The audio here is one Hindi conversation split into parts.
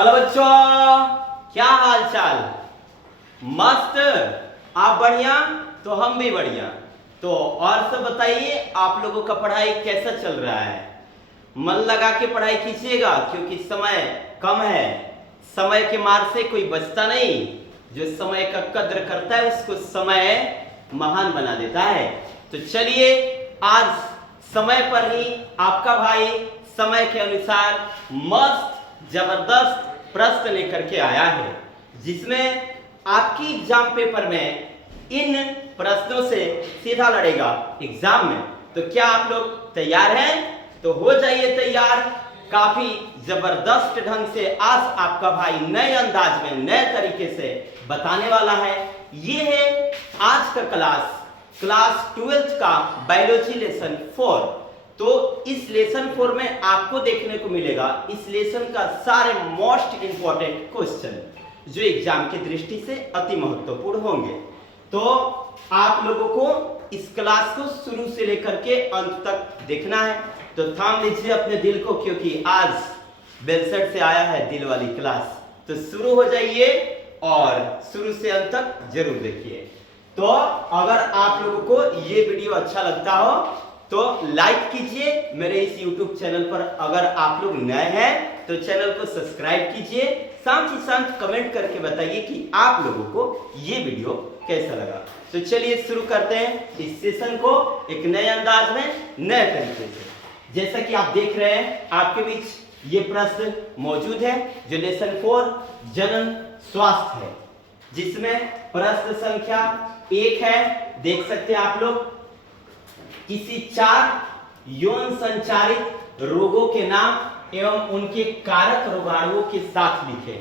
हेलो बच्चों, क्या हाल चाल। मस्त। आप बढ़िया तो हम भी बढ़िया। तो और सब बताइए, आप लोगों का पढ़ाई कैसा चल रहा है। मन लगा के पढ़ाई कीजिएगा क्योंकि समय कम है। समय के मार से कोई बचता नहीं। जो समय का कद्र करता है उसको समय महान बना देता है। तो चलिए, आज समय पर ही आपका भाई समय के अनुसार मस्त जबरदस्त प्रश्न लेकर के आया है, जिसमें आपकी एग्जाम पेपर में इन प्रश्नों से सीधा लड़ेगा एग्जाम में। तो क्या आप लोग तैयार हैं? तो हो जाइए तैयार। काफी जबरदस्त ढंग से आज आपका भाई नए अंदाज में नए तरीके से बताने वाला है। ये है आज का क्लास 12th का बायोलॉजी लेसन 4। तो इस लेसन 4 में आपको देखने को मिलेगा इस लेसन का सारे मोस्ट इंपॉर्टेंट क्वेश्चन जो एग्जाम की दृष्टि से अति महत्वपूर्ण होंगे। तो आप लोगों को इस क्लास को शुरू से लेकर के अंत तक देखना है। तो थाम लीजिए अपने दिल को, क्योंकि आज बेलसट से आया है दिल वाली क्लास। तो शुरू हो जाइए और शुरू से अंत तक जरूर देखिए। तो अगर आप लोगों को ये वीडियो अच्छा लगता हो तो लाइक कीजिए मेरे इस YouTube चैनल पर। अगर आप लोग नए हैं तो चैनल को सब्सक्राइब कीजिए। साथ ही साथ कमेंट करके बताइए कि आप लोगों को ये वीडियो कैसा लगा। तो चलिए शुरू करते हैं इस सेशन को एक नए अंदाज में नए तरीके से। जैसा कि आप देख रहे हैं आपके बीच ये प्रश्न मौजूद है जो लेसन 4 जनन स्वास्थ्य है, जिसमें प्रश्न संख्या 1 है। देख सकते हैं आप लोग, किसी 4 यौन संचारित रोगों के नाम एवं उनके कारक रोगाणुओं के साथ लिखे।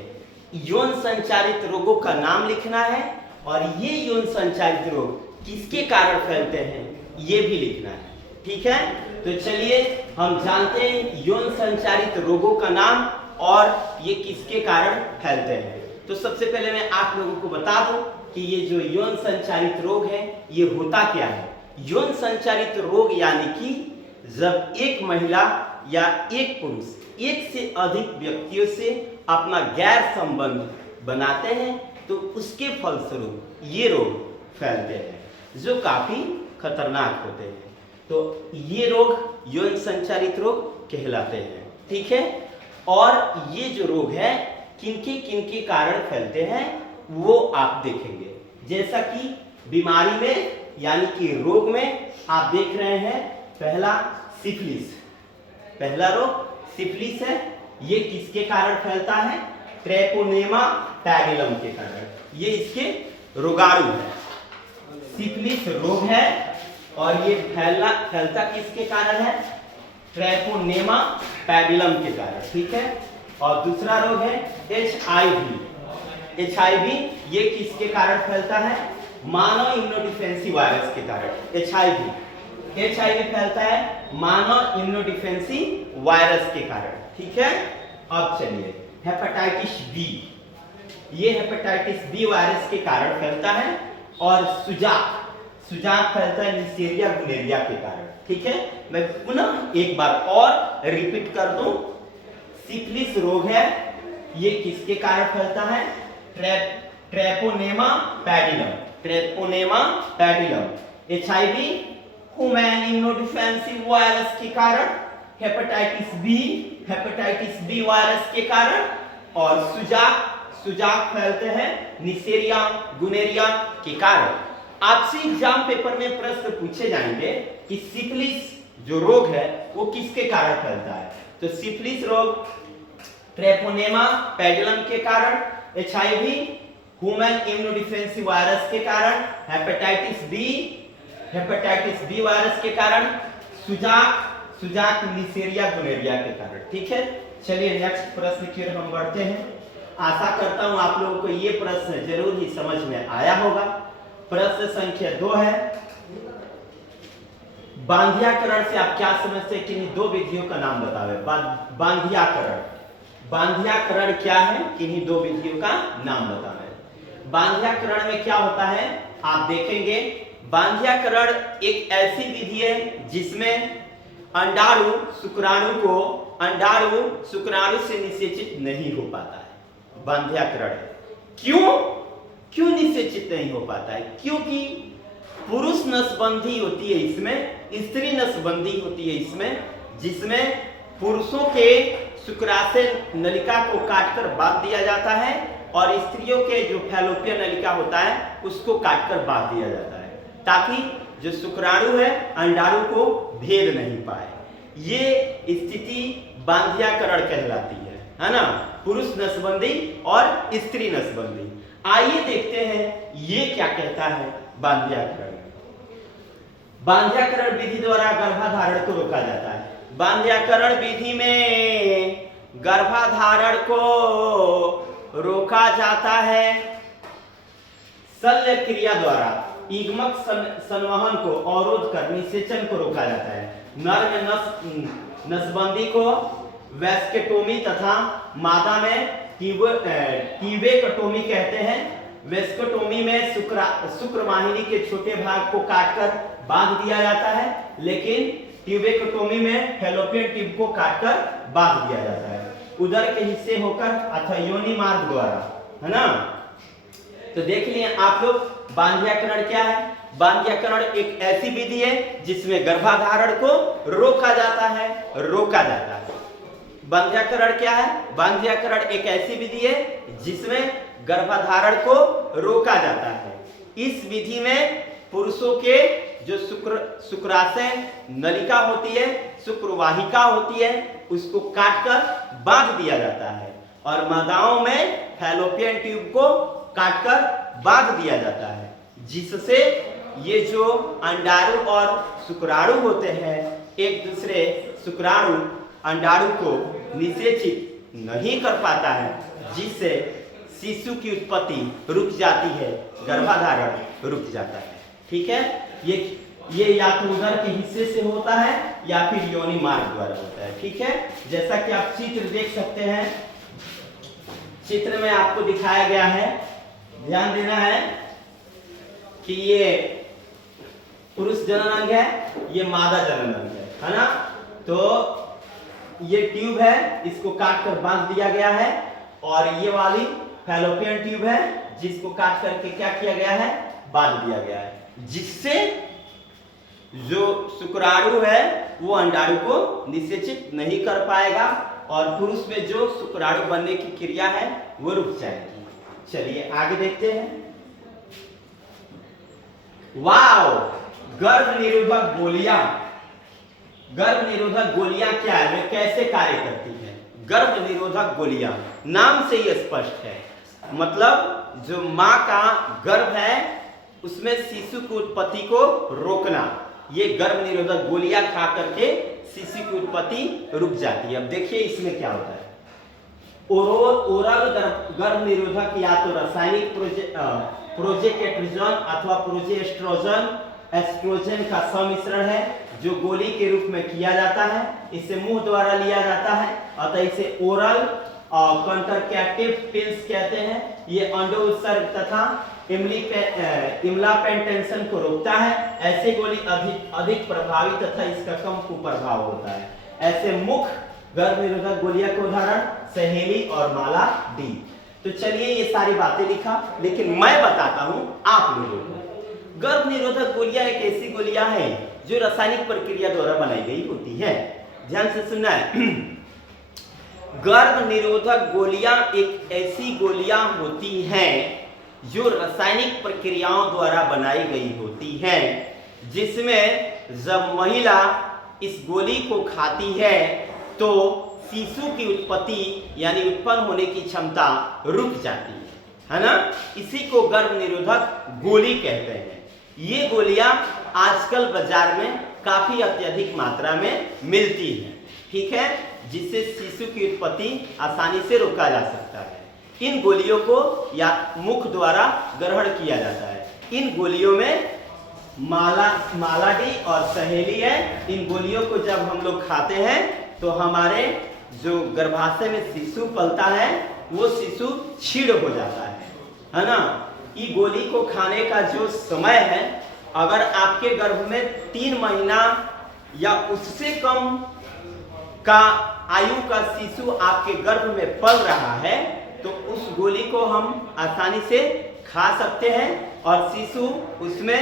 यौन संचारित रोगों का नाम लिखना है और ये यौन संचारित रोग किसके कारण फैलते हैं ये भी लिखना है। ठीक है, तो चलिए हम जानते हैं यौन संचारित रोगों का नाम और ये किसके कारण फैलते हैं। तो सबसे पहले मैं आप लोगों को बता दूं कि ये जो यौन संचारित रोग है ये होता क्या है। यौन संचारित रोग यानी कि जब एक महिला या एक पुरुष एक से अधिक व्यक्तियों से अपना गैर संबंध बनाते हैं तो उसके फलस्वरूप ये रोग फैलते हैं जो काफी खतरनाक होते हैं। तो ये रोग यौन संचारित रोग कहलाते हैं। ठीक है, और ये जो रोग है किनके कारण फैलते हैं वो आप देखेंगे। जैसा कि बीमारी में यानी कि रोग में आप देख रहे हैं, पहला सिफिलिस। पहला रोग सिफिलिस है। ये किसके कारण फैलता है? ट्रेपोनेमा पैनिलम के कारण। ये इसके रोगाणु है। सिफिलिस रोग है और ये फैलता किसके कारण है? ट्रेपोनेमा पैनिलम के कारण। ठीक है, और दूसरा रोग है HIV। HIV ये किसके कारण फैलता है? मानव इम्यूनोडिफेंसी वायरस के कारण। HIV फैलता है मानव इम्यूनोडिफेंसी वायरस के कारण। ठीक है, अब चलिए हेपेटाइटिस बी। ये हेपेटाइटिस बी वायरस के कारण फैलता है और सुजाक फैलता है निसेरिया गुलेरिया के कारण। ठीक है, मैं पुनः एक बार और रिपीट कर दूं, सिफिलिस रोग है ये किसके कारण फैलता है? ट्रेपोनेमा पैनिलम। HIV ह्यूमन इम्यूनोडिफेंसी वायरस के कारण। हेपेटाइटिस बी वायरस के कारण। और सुजाक फैलते हैं निसेरिया गुलेरिया के कारण। आपसे एग्जाम पेपर में प्रश्न पूछे जाएंगे कि सिफिलिस जो रोग है वो किसके कारण फैलता है। तो सिफिलिस रोग ट्रेपोनेमा पैनिलम के कारण, HIV ह्यूमन इम्यूनोडिफेंसी वायरस के कारण, हेपेटाइटिस बी वायरस के कारण, सुजाक निसेरिया गुलेरिया के कारण। ठीक है, चलिए नेक्स्ट प्रश्न की ओर हम बढ़ते हैं। आशा करता हूं आप लोगों को ये प्रश्न जरूर ही समझ में आया होगा। प्रश्न संख्या 2 है, बांधियाकरण से आप क्या समझते हैं? किन्हीं 2 विधियों का नाम बतावे। बांधियाकरण क्या है? किन्हीं 2 विधियों का नाम बतावे। बांधियाकरण में क्या होता है आप देखेंगे। बांधियाकरण एक ऐसी विधि है जिसमें अंडाणु शुक्राणु से निषेचित नहीं हो पाता है। बांध्याकरण। क्यों क्यों निषेचित नहीं हो पाता है? क्योंकि पुरुष नसबंदी होती है इसमें, स्त्री नसबंदी होती है इसमें, जिसमें पुरुषों के शुक्राशय नलिका को काटकर बांध दिया जाता है और स्त्रियों के जो फैलोपियन नलिका होता है उसको काटकर बांध दिया जाता है, ताकि जो शुक्राणु है अंडाणु को भेद नहीं पाए। ये स्थिति बांध्याकरण कहलाती है ना, पुरुष नसबंदी और स्त्री नसबंदी। आइए देखते हैं ये क्या कहता है बांध्याकरण। बांध्याकरण विधि द्वारा गर्भाधारण को रोका जाता है। बांध्याकरण विधि में गर्भाधारण को रोका जाता है शल्य क्रिया द्वारा। ईगमक संवहन को अवरोध कर निषेचन को रोका जाता है। नर में नसबंदी को वेस्केटोमी तथा मादा में ट्यूबेक्टोमी कहते हैं। वेस्केटोमी में शुक्रवाहिनी के छोटे भाग को काटकर बांध दिया जाता है, लेकिन ट्यूबेक्टोमी में फैलोपियन ट्यूब को काटकर बांध दिया जाता है उदर के हिस्से होकर अथवा योनि मार्ग द्वारा, है ना। तो देख लिए आप लोग बांध्याकरण क्या है। बांध्याकरण एक ऐसी विधि है जिसमें गर्भाधारण को रोका जाता है। बांध्याकरण क्या है? बांध्याकरण एक ऐसी विधि है जिसमें गर्भाधारण को रोका जाता है। इस विधि में पुरुषों के जो शुक्राशय नलिका होती है, शुक्रवाहिका होती है, उसको काटकर बांध दिया जाता है और मादाओं में फैलोपियन ट्यूब को काटकर बांध दिया जाता है, जिससे ये जो अंडाणु और शुक्राणु होते हैं एक दूसरे शुक्राणु अंडाणु को निषेचित नहीं कर पाता है, जिससे शिशु की उत्पत्ति रुक जाती है, गर्भाधारण रुक जाता है। ठीक है, ये या तो उदर के हिस्से से होता है या फिर योनि मार्ग द्वारा होता है। ठीक है, जैसा कि आप चित्र देख सकते हैं, चित्र में आपको दिखाया गया है, ध्यान देना है कि ये पुरुष जनन अंग है, ये मादा जनन अंग है ना। तो ये ट्यूब है, इसको काटकर बांध दिया गया है और ये वाली फैलोपियन ट्यूब है जिसको काट करके क्या किया गया है, बांध दिया गया है, जिससे जो शुक्राणु है वो अंडाणु को निषेचित नहीं कर पाएगा और पुरुष में जो शुक्राणु बनने की क्रिया है वो रुक जाएगी। चलिए आगे देखते हैं। वाओ, गर्भ निरोधक गोलियां। गर्भ निरोधक गोलियां क्या है, वे कैसे कार्य करती है? गर्भ निरोधक गोलियां नाम से ही स्पष्ट है, मतलब जो मां का गर्भ है उसमें शिशु की उत्पत्ति को रोकना। ये गर्भ निरोधक गोलियां खा करके शिशु की उत्पत्ति रुक जाती है। अब देखिए इसमें क्या होता है। ओरल गर्भ निरोधक या तो रासायनिक प्रोजेस्टेरोन अथवा प्रोजेस्ट्रोजन एस्ट्रोजन का सम्मिश्रण है जो गोली के रूप में किया जाता है। इसे मुंह द्वारा लिया जाता है, अतः इसे ओरल कॉन्ट्रसेप्टिव पिल्स कहते हैं। ये अंडो उत्सर्ग तथा इम्लापेंटेशन को रोकता है। ऐसे गोली अधिक प्रभावी तथा इसका कम कुप्रभाव होता है। ऐसे मुख्य गर्भ निरोधक गोलियां के उदाहरण सहेली और माला डी। तो चलिए ये सारी बातें लिखा, लेकिन मैं बताता हूं आप लोगों को। गर्भ निरोधक गोलियां एक ऐसी गोलियां हैं जो रासायनिक प्रक्रिया द्वारा बनाई गई होती है। ध्यान से सुनना है। गर्भ निरोधक गोलियां एक ऐसी गोलियां होती हैं जो रासायनिक प्रक्रियाओं द्वारा बनाई गई होती हैं, जिसमें जब महिला इस गोली को खाती है तो शिशु की उत्पत्ति यानी उत्पन्न होने की क्षमता रुक जाती है ना। इसी को गर्भ निरोधक गोली कहते हैं। ये गोलियां आजकल बाजार में काफी अत्यधिक मात्रा में मिलती हैं, ठीक है, जिससे शिशु की उत्पत्ति आसानी से रोका जा सकता है। इन गोलियों को या मुख द्वारा ग्रहण किया जाता है। इन गोलियों में माला डी और सहेली है। इन गोलियों को जब हम लोग खाते हैं तो हमारे जो गर्भाशय में शिशु पलता है वो शिशु क्षीण हो जाता है ना। ये गोली को खाने का जो समय है, अगर आपके गर्भ में 3 महीना या उससे कम का आयु का शिशु आपके गर्भ में पल रहा है तो उस गोली को हम आसानी से खा सकते हैं और शिशु उसमें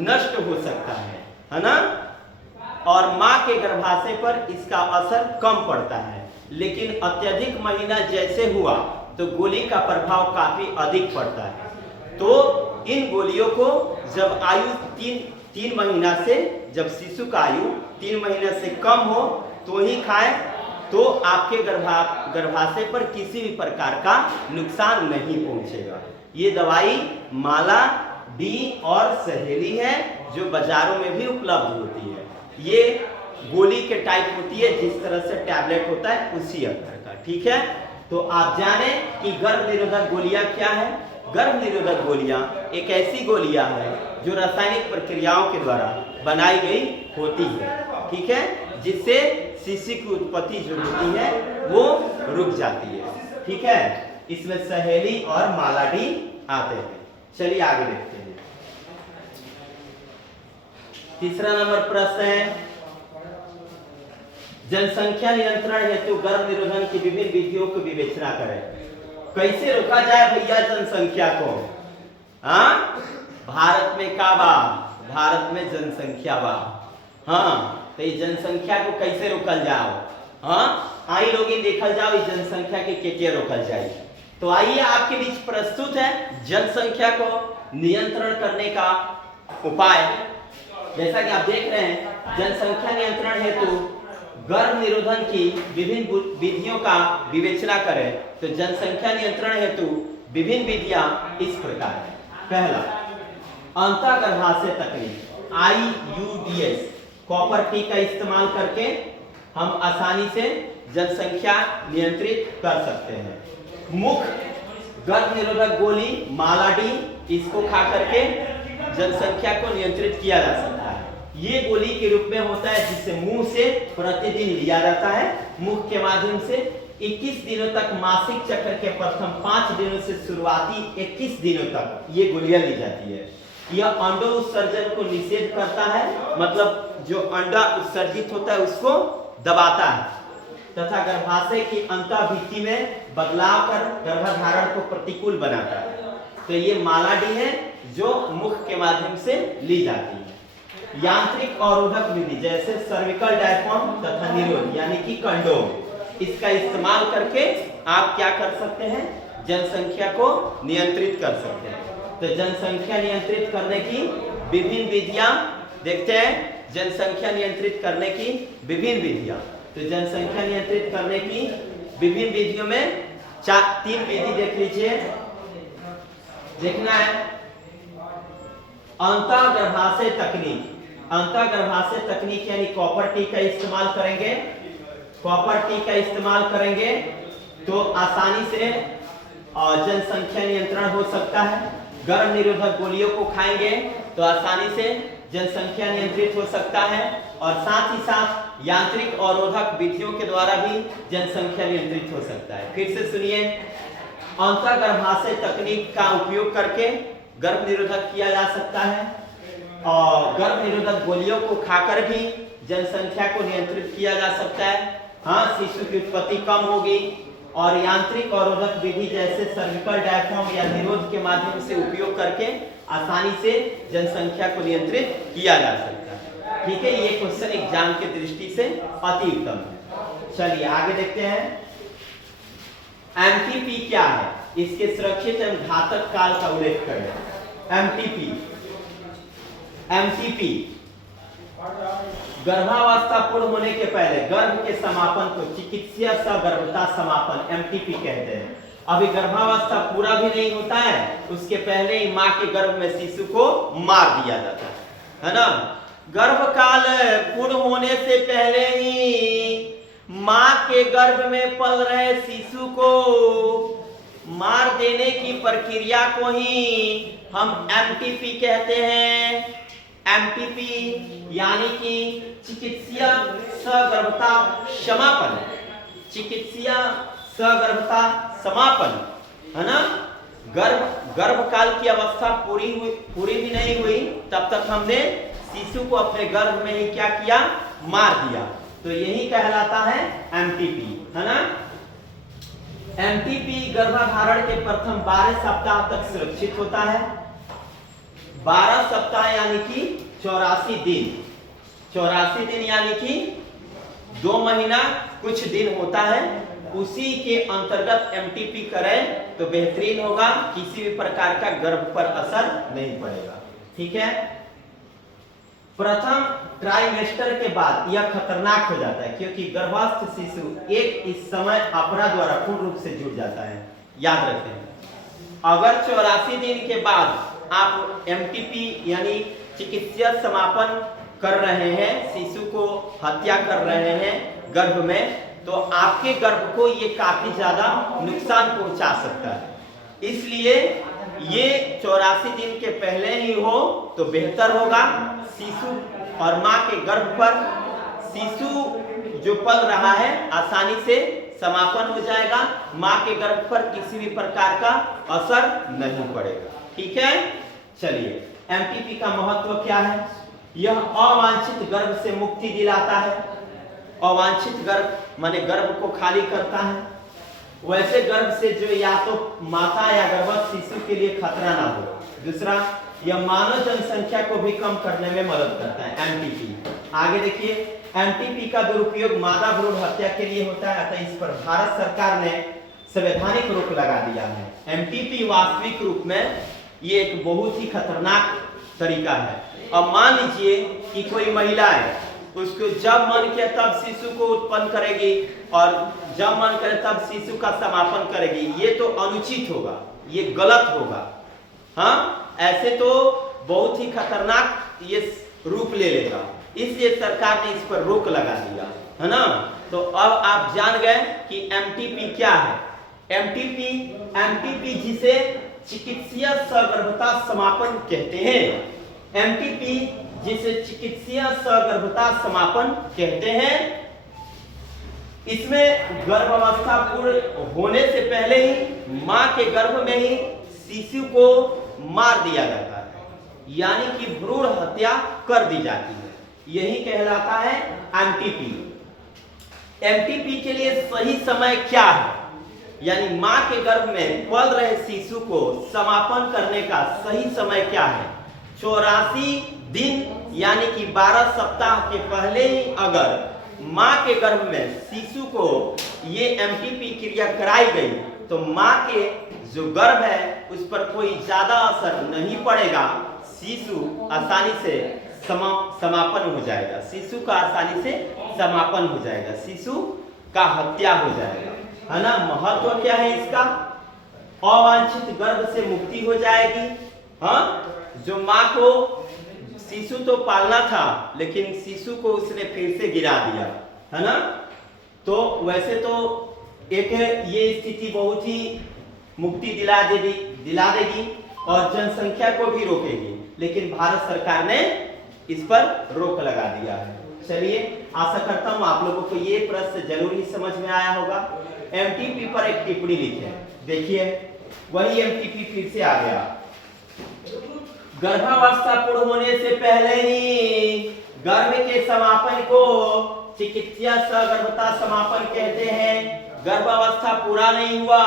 नष्ट हो सकता है ना। और माँ के गर्भाशय पर इसका असर कम पड़ता है, लेकिन अत्यधिक महीना जैसे हुआ तो गोली का प्रभाव काफी अधिक पड़ता है। तो इन गोलियों को जब आयु तीन महीना से, जब शिशु का आयु 3 महीने से कम हो तो ही खाएं, तो आपके गर्भाशय पर किसी भी प्रकार का नुकसान नहीं पहुंचेगा। ये दवाई माला डी और सहेली है जो बाजारों में भी उपलब्ध होती है। ये गोली के टाइप होती है, जिस तरह से टैबलेट होता है उसी आकार का। ठीक है, तो आप जाने कि गर्भ निरोधक गोलियां क्या है। गर्भ निरोधक गोलियां एक ऐसी गोलियां है जो रासायनिक प्रक्रियाओं के द्वारा बनाई गई होती है। ठीक है, जिससे शिशु की उत्पत्ति जो होती है वो रुक जाती है। ठीक है, इसमें सहेली और मालाडी आते हैं। चलिए आगे देखते हैं। तीसरा नंबर प्रश्न है, जनसंख्या नियंत्रण हेतु गर्भ निरोधन की विभिन्न विधियों की विवेचना करें। कैसे रोका जाए भैया जनसंख्या को? भारत में का बा? भारत में जनसंख्या बा। तो ये जनसंख्या को कैसे रोकल जाओ? आई लोग देखल जाओ इस जनसंख्या के के रोकल जाए। तो आइए आपके बीच प्रस्तुत है जनसंख्या को नियंत्रण करने का उपाय। जैसा कि आप देख रहे हैं, जनसंख्या नियंत्रण हेतु गर्भ निरोधन की विभिन्न विधियों का विवेचना करें। तो जनसंख्या नियंत्रण हेतु विभिन्न विधियां इस प्रकार है। पहला, अंतःगर्भाशय तकनीक IUDS कॉपर टी का इस्तेमाल करके हम आसानी से जनसंख्या नियंत्रित कर सकते हैं। मुख्य गर्भ निरोधक गोली मालाडी, इसको खा करके जनसंख्या को नियंत्रित किया जा सकता है। ये गोली के रूप में होता है जिसे मुंह से प्रतिदिन लिया जाता है। मुख के माध्यम से 21 दिनों तक, मासिक चक्र के प्रथम 5 दिनों से शुरुआती 21 दिनों तक ये गोलियां ली जाती है। यह अंडो उत्सर्जन को निषेध करता है, मतलब जो अंडा उत्सर्जित होता है उसको दबाता है, तथा गर्भाशय की अंतःभित्ति में बदलाव कर गर्भधारण को प्रतिकूल बनाता है। तो ये मालाडी है जो मुख के माध्यम से ली जाती है। यांत्रिक अवरोधक विधि जैसे सर्विकल डायफ्राम तथा निरोध यानी कि कंडोम, इसका इस्तेमाल करके आप क्या कर सकते हैं? जनसंख्या को नियंत्रित कर सकते हैं। तो जनसंख्या नियंत्रित करने की विभिन्न विधियां देखते हैं। जनसंख्या नियंत्रित करने की विभिन्न विधियां, तो जनसंख्या नियंत्रित करने की विभिन्न विधियों में 3 विधि देख लीजिए। देखना है अंतःगर्भाशय तकनीक। अंतःगर्भाशय तकनीक यानी कॉपर टी का इस्तेमाल करेंगे। कॉपर टी का इस्तेमाल करेंगे तो आसानी से जनसंख्या नियंत्रण हो सकता है। गर्भ निरोधक गोलियों को खाएंगे तो आसानी से जनसंख्या नियंत्रित हो सकता है, और साथ ही साथ यांत्रिक अवरोधक विधियों के द्वारा भी जनसंख्या नियंत्रित हो सकता है। फिर से सुनिए, अंतःगर्भाशय तकनीक का उपयोग करके गर्भ निरोधक किया जा सकता है, और गर्भ निरोधक गोलियों को खाकर भी जनसंख्या को नियंत्रित किया जा सकता है। शिशु की उत्पत्ति कम होगी, और यांत्रिक अवरोधक विधि जैसे सर्विकल डायफ्राम या निरोध के माध्यम से उपयोग करके आसानी से जनसंख्या को नियंत्रित किया जा सकता है। ठीक है, ये क्वेश्चन एग्जाम के दृष्टि से अति उत्तम है। चलिए आगे देखते हैं। एमटीपी क्या है? इसके सुरक्षित एवं घातक काल का उल्लेख करें। एमटीपी गर्भावस्था पूर्ण होने के पहले गर्भ के समापन को चिकित्सीय सगर्भता समापन एमटीपी कहते हैं। अभी गर्भावस्था पूरा भी नहीं होता है, उसके पहले ही मां के गर्भ में शिशु को मार दिया जाता है ना। गर्भकाल पूर्ण होने से पहले ही मां के गर्भ में पल रहे शिशु को मार देने की प्रक्रिया को ही हम एमटीपी कहते हैं। एमटीपी यानी कि चिकित्सीय सगर्भता समापन, चिकित्सीय सगर्भता समापन है ना। गर्भकाल की अवस्था पूरी भी नहीं हुई, तब तक हमने शिशु को अपने गर्भ में ही क्या किया? मार दिया। तो यही कहलाता है एमटीपी, है ना। एमटीपी गर्भाधारण के प्रथम 12 सप्ताह तक सुरक्षित होता है। 12 सप्ताह यानी कि 84 दिन, 84 दिन यानी कि 2 महीना कुछ दिन होता है। उसी के अंतर्गत एमटीपी करें तो बेहतरीन होगा, किसी भी प्रकार का गर्भ पर असर नहीं पड़ेगा। ठीक है। प्रथम ट्राइमेस्टर के बाद यह खतरनाक हो जाता है, क्योंकि गर्भस्थ शिशु एक इस समय अपराध द्वारा पूर्ण रूप से जुड़ जाता है। याद रखें, अगर 84 दिन के बाद आप एमटीपी यानी चिकित्सा समापन कर रहे हैं, शिशु को हत्या कर रहे हैं गर्भ में, तो आपके गर्भ को ये काफी ज्यादा नुकसान पहुंचा सकता है। इसलिए ये 84 दिन के पहले ही हो तो बेहतर होगा। शिशु और मां के गर्भ पर शिशु जो पल रहा है आसानी से समापन हो जाएगा, मां के गर्भ पर किसी भी प्रकार का असर नहीं पड़ेगा। ठीक है। चलिए, एमटीपी का महत्व क्या है? यह अवांछित गर्भ से मुक्ति दिलाता है। अवांछित गर्भ माने गर्भ को खाली करता है, वैसे गर्भ से जो या तो माता या गर्भस्थ शिशु के लिए खतरा ना हो। दूसरा, यह मानव जनसंख्या को भी कम करने में मदद करता है एमटीपी। आगे देखिए, एमटीपी का दुरुपयोग मादा भ्रूण हत्या के लिए होता है, अतः इस पर भारत सरकार ने संवैधानिक रोक लगा दिया है। एमटीपी वास्तविक रूप में ये एक बहुत ही खतरनाक तरीका है। अब मान लीजिए कि कोई महिला है, उसको जब मन किया तब शिशु को उत्पन्न करेगी और जब मन करे तब शिशु का समापन करेगी, ये तो अनुचित होगा, ये गलत होगा। हाँ, ऐसे तो बहुत ही खतरनाक ये रूप ले लेगा, इसलिए सरकार ने इस पर रोक लगा दिया है ना। तो अब आप जान गए कि एमटीपी क्या है। एमटीपी जिसे चिकित्सीय सगर्भता समापन कहते हैं, एमटीपी जिसे चिकित्सीय सगर्भता समापन कहते हैं, इसमें गर्भावस्था पूर्ण होने से पहले ही मां के गर्भ में ही शिशु को मार दिया जाता है, यानी कि भ्रूण हत्या कर दी जाती है। यही कहलाता है एमटीपी। एमटीपी के लिए सही समय क्या है, यानी मां के गर्भ में पल रहे शिशु को समापन करने का सही समय क्या है? 84 दिन यानी कि 12 सप्ताह के पहले ही अगर मां के गर्भ में शिशु को ये एमटीपी क्रिया कराई गई तो मां के जो गर्भ है उस पर कोई ज्यादा असर नहीं पड़ेगा, शिशु आसानी से समापन हो जाएगा, शिशु का आसानी से समापन हो जाएगा, शिशु का हत्या हो जाएगा, है ना। महत्व क्या है इसका? अवांछित गर्भ से मुक्ति हो जाएगी। हाँ, जो मां को शिशु तो पालना था लेकिन शिशु को उसने फिर से गिरा दिया, है ना। तो वैसे तो एक ये स्थिति बहुत ही मुक्ति दिला देगी और जनसंख्या को भी रोकेगी, लेकिन भारत सरकार ने इस पर रोक लगा दिया है। चलिए, आशा करता हूं आप लोगों को ये प्रश्न जरूर ही समझ में आया होगा। एमटीपी पर एक टिप्पणी लिखे, देखिए वही एमटीपी फिर से आ गया। गर्भावस्था पूर्ण होने से पहले ही गर्भ के समापन को चिकित्सीय सगर्भता समापन कहते हैं। गर्भावस्था पूरा नहीं हुआ,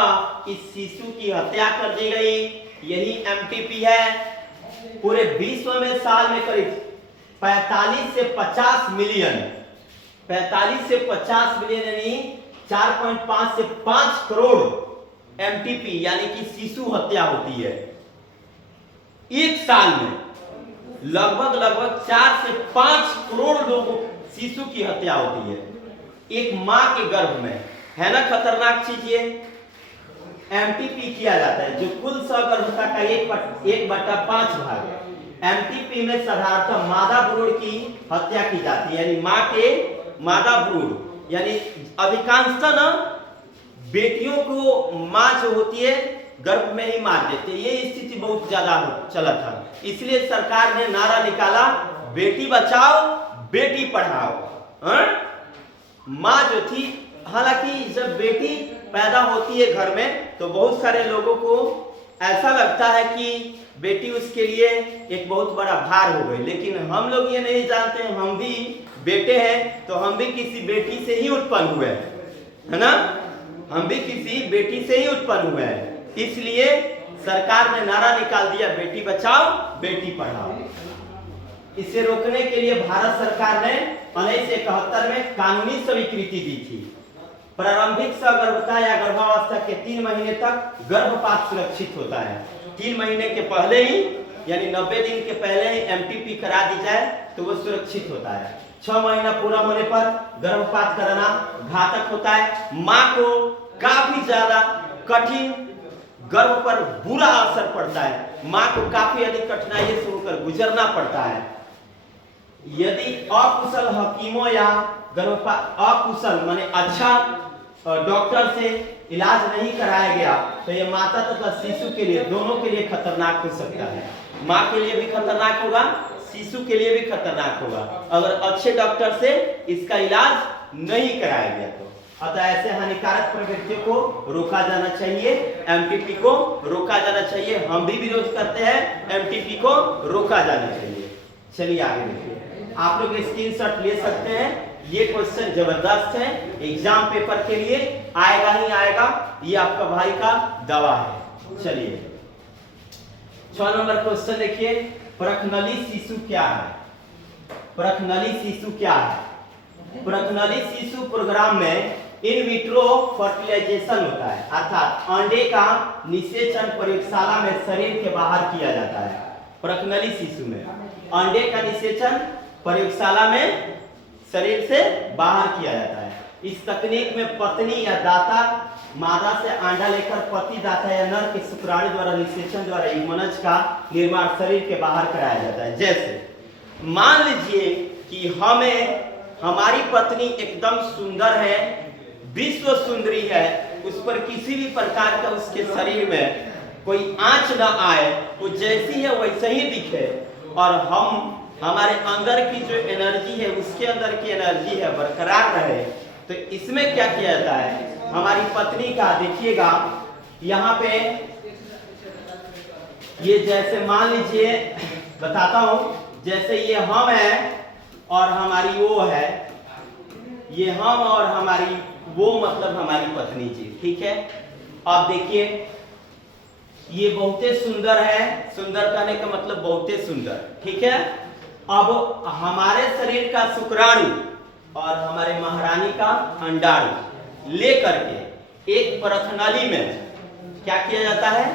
इस शिशु की हत्या कर दी गई, यही एमटीपी है। पूरे विश्व में साल में करीब 45 से 50 मिलियन, 45 से 50 मिलियन यानी 4.5 से 5 करोड़ एमटीपी यानी कि शिशु हत्या होती है एक साल में। लगभग 4 से 5 करोड़ लोगों शिशु की हत्या होती है एक मां के गर्भ में, है ना। खतरनाक चीज ये एमटीपी किया जाता है, जो कुल सगर्भता का 1/5 भाग। एमटीपी में साधारणतः मादा भ्रूण की हत्या की जाती है, यानी मां के मादा भ्रूण, यानी अधिकांशतः ना बेटियों को मां जो होती है गर्भ में ही मार देते। ये स्थिति बहुत ज्यादा चला था, इसलिए सरकार ने नारा निकाला, बेटी बचाओ बेटी पढ़ाओ। मां जो थी, हालांकि जब बेटी पैदा होती है घर में तो बहुत सारे लोगों को ऐसा लगता है कि बेटी उसके लिए एक बहुत बड़ा भार हो गई, लेकिन हम लोग ये नहीं जानते, हम भी बेटे हैं तो हम भी किसी बेटी से ही उत्पन्न हुए हैं, है ना। हम भी किसी बेटी से ही उत्पन्न हुए हैं। इसलिए सरकार ने नारा निकाल दिया, बेटी बचाओ बेटी पढ़ाओ। इसे रोकने के लिए भारत सरकार ने 1971 में कानूनी स्वीकृति दी थी। प्रारंभिक सगर्भता या गर्भावस्था के 3 महीने तक गर्भपात सुरक्षित होता है। 3 महीने के पहले ही यानी 90 दिन के पहले ही एमटीपी करा दी जाए तो वो सुरक्षित होता है। 6 महीना पूरा होने पर गर्भपात कराना घातक होता है। माँ को काफी ज्यादा कठिन, गर्भ पर बुरा असर पड़ता है। माँ को काफी अधिक कठिनाइयों से होकर गुजरना पड़ता है। यदि अकुशल हकीमों या गर्भपात अकुशल माने अच्छा डॉक्टर से इलाज नहीं कराया गया तो ये माता तथा शिशु के लिए, दोनों के लिए खतरनाक हो सकता है। माँ के लिए भी खतरनाक होगा, शिशु के लिए भी खतरनाक होगा अगर अच्छे डॉक्टर से इसका इलाज नहीं कराया गया तो। अतः ऐसे हानिकारक प्रवृत्तियों को रोका जाना चाहिए, एमटीपी को रोका जाना चाहिए। हम भी विरोध करते हैं, एमटीपी को रोका जाना चाहिए। चलिए आगे देखिए, आप लोग स्क्रीनशॉट ले सकते हैं। ये क्वेश्चन जबरदस्त है, एग्जाम पेपर के लिए आएगा ही आएगा, ये आपका भाई का दावा है। चलिए 6 नंबर क्वेश्चन देखिए, प्रखनली शिशु क्या है? प्रखनली शिशु क्या है? प्रखनली शिशु प्रोग्राम में इन विट्रो फर्टिलाइजेशन होता है, अर्थात अंडे का निषेचन प्रयोगशाला में शरीर के बाहर किया जाता है। प्रखनली शिशु में अंडे का निषेचन प्रयोगशाला में शरीर से बाहर किया जाता है। इस तकनीक में पत्नी या दाता मादा से अंडा लेकर पति दाता या नर के शुक्राणु द्वारा निषेचन द्वारा युग्मनज का निर्माण शरीर के बाहर कराया जाता है। जैसे मान लीजिए कि हमारी पत्नी एकदम सुंदर है, विश्व सुंदरी है, उस पर किसी भी प्रकार का उसके शरीर में कोई आंच न आए, वो जैसी है वैसे ही दिखे और हमारे अंदर की जो एनर्जी है, उसके अंदर की एनर्जी है बरकरार रहे, तो इसमें क्या किया जाता है? हमारी पत्नी का देखिएगा यहाँ पे, ये जैसे मान लीजिए बताता हूं, जैसे ये हम है और हमारी वो है, ये हम और हमारी वो मतलब हमारी पत्नी जी, ठीक है। आप देखिए ये बहुते सुंदर है, सुंदर कहने का मतलब बहुते सुंदर, ठीक है। अब हमारे शरीर का शुक्राणु और हमारे महारानी का अंडाणु लेकर के एक प्रथनली में क्या किया जाता है?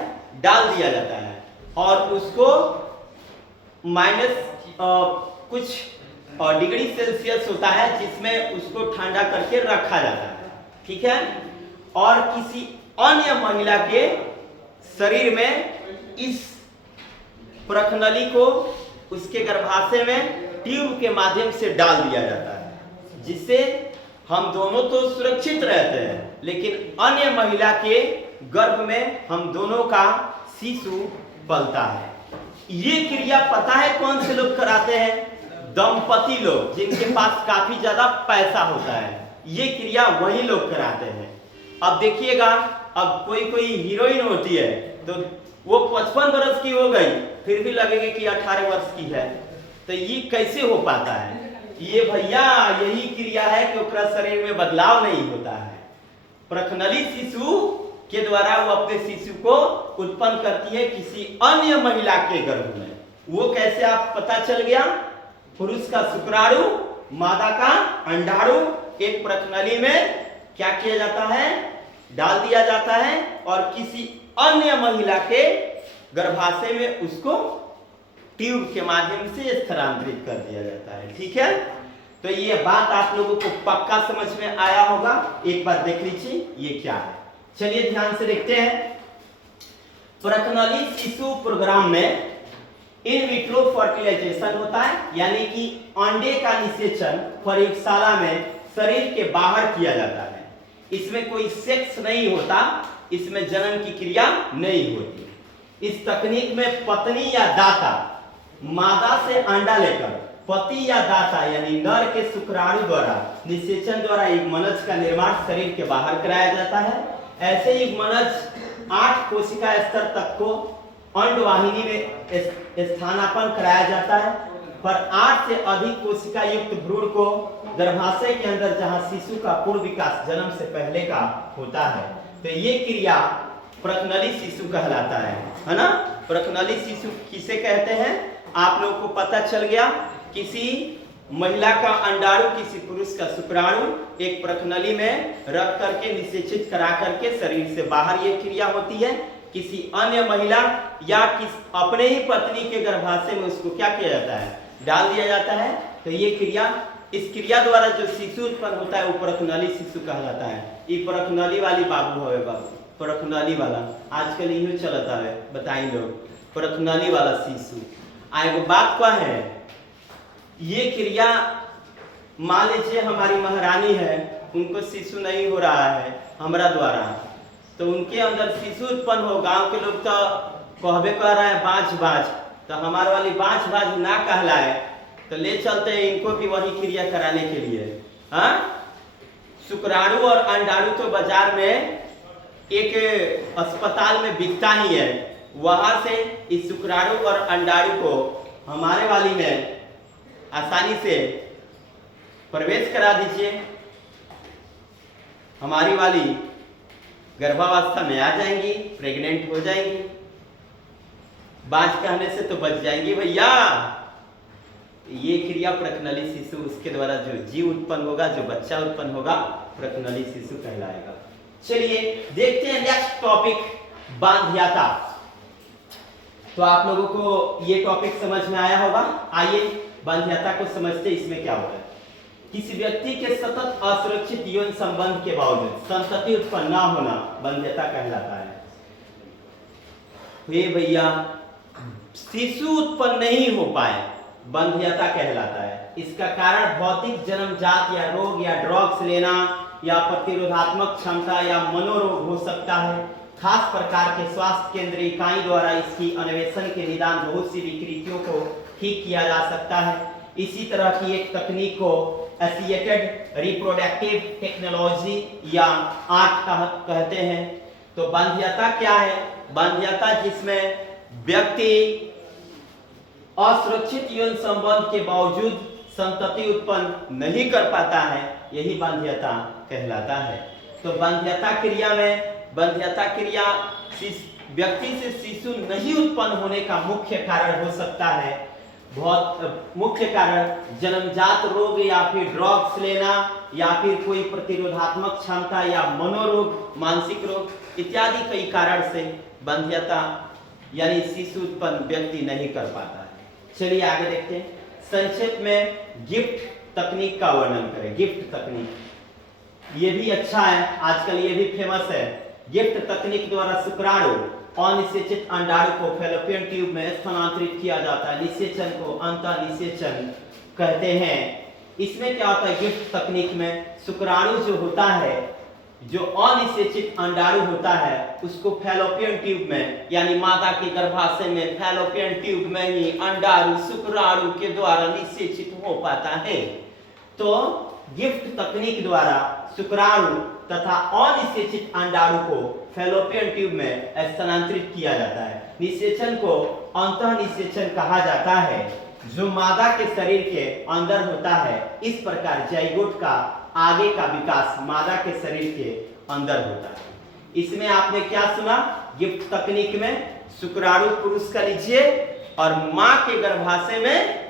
डाल दिया जाता है और उसको माइनस कुछ डिग्री सेल्सियस होता है जिसमें उसको ठंडा करके रखा जाता है, ठीक है। और किसी अन्य महिला के शरीर में इस प्रखनली को उसके गर्भाशय में ट्यूब के माध्यम से डाल दिया जाता है, जिससे हम दोनों तो सुरक्षित रहते हैं, लेकिन अन्य महिला के गर्भ में हम दोनों का शिशु पलता है। ये क्रिया पता है कौन से लोग कराते हैं? दंपति लोग, जिनके पास काफी ज्यादा पैसा होता है, ये क्रिया वही लोग कराते हैं। अब देखिएगा, अब कोई हीरोइन होती है तो वो 55 वर्ष की हो गई फिर भी लगेगा कि 18 वर्ष की है, तो ये कैसे हो पाता है? ये भैया यही क्रिया है कि उसका शरीर में बदलाव नहीं होता है। प्रखनली शिशु के द्वारा वो अपने शिशु को उत्पन्न करती है किसी अन्य महिला के गर्भ में। वो कैसे आप पता चल गया? पुरुष का शुक्राणु, मादा का अंडाणु एक प्रखनली में क्या किया जाता है? डाल दिया जाता है और किसी अन्य महिला के गर्भाशय में उसको ट्यूब के माध्यम से स्थानांतरित कर दिया जाता है, ठीक है। तो ये बात आप लोगों को पक्का समझ में आया होगा। एक बार देख लीजिए ये क्या है। चलिए ध्यान से देखते हैं। प्रखनली शिशु प्रोग्राम में इन विट्रो फर्टिलाइजेशन होता है, यानी कि अंडे का निषेचन प्रयोगशाला में शरीर के बाहर किया जाता है। इसमें कोई सेक्स नहीं होता, इसमें जन्म की क्रिया नहीं होती। इस तकनीक में पत्नी या दाता मादा से अंडा लेकर पति या दाता यानी नर के शुक्राणु द्वारा निषेचन द्वारा युग्मनज का निर्माण शरीर के बाहर कराया जाता है। ऐसे युग्मनज 8 कोशिका स्तर तक को अंडवाहिनी में स्थानापन्न कराया जाता है, पर 8 से अधिक कोशिका युक्त भ्रूण को गर्भाशय के अंदर जहां शिशु का पूर्ण विकास जन्म से पहले का होता है, तो ये क्रिया प्रकनली शिशु कहलाता है ना। प्रकनली शिशु किसे कहते हैं, आप लोगों को पता चल गया। किसी महिला का अंडाणु, किसी पुरुष का शुक्राणु एक प्रकनली में रख करके निषेचित करा करके शरीर से बाहर ये क्रिया होती है। किसी अन्य महिला या अपने ही पत्नी के गर्भाशय में उसको क्या किया जाता है, डाल दिया जाता है। तो ये क्रिया, इस क्रिया द्वारा जो शिशु उत्पन्न होता है वो प्रकनली शिशु कहलाता है। ये प्रकनली वाली बाबू होवे बाबू, प्रकनली वाला आजकल यही चलता है, बताइए लोग, प्रकनली वाला शिशु। आएगो बात क्या है, ये क्रिया मान लीजिए हमारी महारानी है, उनको शिशु नहीं हो रहा है हमारा द्वारा, तो उनके अंदर शिशु उत्पन्न हो। गांव के लोग तो कहबे कर रहा है बाँझ बाँझ, तो हमारे वाली बाँझ बाँझ ना कहलाए तो ले चलते हैं इनको भी वही क्रिया कराने के लिए। हाँ, शुक्राणु और अंडाणु तो बाजार में एक अस्पताल में बिकता ही है, वहां से इस शुक्राणु और अंडाणु को हमारे वाली में आसानी से प्रवेश करा दीजिए, हमारी वाली गर्भावस्था में आ जाएंगी, प्रेग्नेंट हो जाएंगी, बाँझ कहने से तो बच जाएंगी भैया। ये क्रिया प्रकनली शिशु, उसके द्वारा जो जीव उत्पन्न होगा, जो बच्चा उत्पन्न होगा, प्रकनली शिशु कहलाएगा। चलिए देखते हैं नेक्स्ट टॉपिक, बांध्यता। तो आप लोगों को ये टॉपिक समझ में आया होगा। आइए बांध्यता को समझते, इसमें क्या होता है। किसी व्यक्ति के सतत असुरक्षित यौन संबंध के बावजूद संतति उत्पन्न न होना बांध्यता कहलाता है। हे भैया, शिशु उत्पन्न नहीं हो पाए, बांध्यता कहलाता है। इसका कारण भौतिक जन्मजात या रोग या ड्रग्स लेना या प्रतिरोधात्मक क्षमता या मनोरोग हो सकता है। खास प्रकार के स्वास्थ्य केंद्र इकाई द्वारा इसकी अन्वेषण के निदान बहुत सी विकृतियों को ठीक किया जा सकता है। इसी तरह की एक तकनीक को एसिएटेड रिप्रोडक्टिव टेक्नोलॉजी या आर्ट कहते हैं। तो बांध्यता क्या है, बांध्यता जिसमें व्यक्ति असुरक्षित यौन संबंध के बावजूद संतति उत्पन्न नहीं कर पाता है, यही बांध्यता कहलाता है। तो बांध्यता क्रिया में, बांध्यता क्रिया व्यक्ति से शिशु नहीं उत्पन्न होने का मुख्य कारण हो सकता है। बहुत मुख्य कारण जन्मजात रोग या फिर ड्रग्स लेना या फिर कोई प्रतिरोधात्मक क्षमता या मनोरोग, मानसिक रोग इत्यादि कई कारण से बांध्यता यानी शिशु उत्पन्न व्यक्ति नहीं कर पाता है। चलिए आगे देखते हैं। संक्षेप में गिफ्ट तकनीक का वर्णन करें। गिफ्ट तकनीक ये भी अच्छा है, आजकल ये भी फेमस है। गिफ्ट तकनीक द्वारा शुक्राणु अनिषेचित अंडाणु को फैलोपियन ट्यूब में स्थानांतरित किया जाता है। निषेचन को अंतःनिषेचन कहते हैं। इसमें क्या होता है, गिफ्ट तकनीक में शुक्राणु जो होता है, जो अनिषेचित अंडाणु होता है, उसको फैलोपियन ट्यूब में यानी मादा के गर्भाशय में फैलोपियन ट्यूब में ही अंडाणु शुक्राणु के द्वारा निषेचित हो पाता है। तो गिफ्ट तकनीक द्वारा शुक्राणु तथा अनिषेचित अंडाणु को फैलोपियन ट्यूब में स्थानांतरित किया जाता है। निषेचन को अंतःनिषेचन कहा जाता है, जो मादा के शरीर के अंदर होता है। इस प्रकार जाइगोट का आगे का विकास मादा के शरीर के अंदर होता है। इसमें आपने क्या सुना, गिफ्ट तकनीक में शुक्राणु पुरुष का लीजिए और मां के गर्भाशय में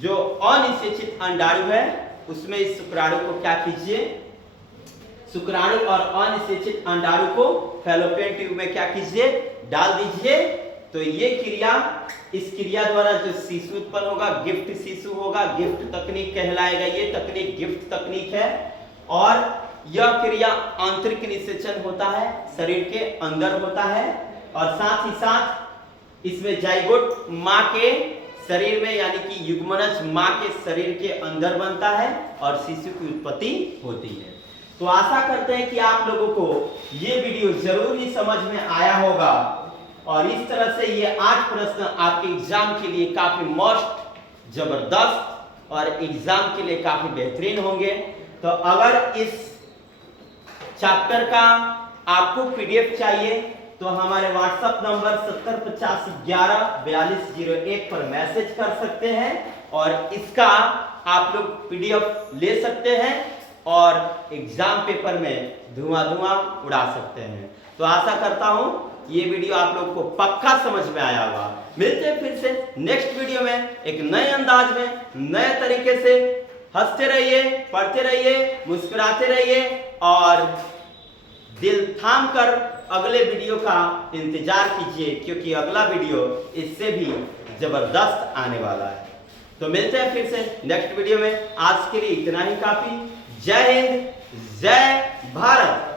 जो अनिषेचित अंडाणु है उसमें इस शुक्राणु को क्या कीजिए, शुक्राणु और अनिषेचित अंडाणु को फैलोपियन ट्यूब में क्या कीजिए, डाल दीजिए। तो ये क्रिया, इस क्रिया द्वारा जो शिशु उत्पन्न होगा, गिफ्ट शिशु होगा, गिफ्ट तकनीक कहलाएगा। ये तकनीक गिफ्ट तकनीक है और यह क्रिया आंतरिक निषेचन होता है, शरीर के अंदर होता है और साथ ही साथ इसमें जाइगोट मां के शरीर में यानी कि युग्मनज मां के शरीर के अंदर बनता है और शिशु की उत्पत्ति होती है। तो आशा करते हैं कि आप लोगों को ये वीडियो जरूर ही समझ में आया होगा और इस तरह से ये 8 प्रश्न आपके एग्जाम के लिए काफी मस्त, जबरदस्त और एग्जाम के लिए काफी बेहतरीन होंगे। तो अगर इस चैप्टर का आपको पीडीएफ चाहिए तो हमारे व्हाट्सएप नंबर 7085114201 पर मैसेज कर सकते हैं और इसका आप लोग पीडीएफ ले सकते हैं और एग्जाम पेपर में धुआं उड़ा सकते हैं। तो आशा करता हूं ये वीडियो आप लोग को पक्का समझ में आया होगा। मिलते हैं फिर से नेक्स्ट वीडियो में एक नए अंदाज में, नए तरीके से। हंसते रहिए, पढ़ते रहिए, मुस्कुराते रहिए और दिल थाम कर अगले वीडियो का इंतजार कीजिए, क्योंकि अगला वीडियो इससे भी जबरदस्त आने वाला है। तो मिलते हैं फिर से नेक्स्ट वीडियो में। आज के लिए इतना ही काफी। जय हिंद, जय भारत।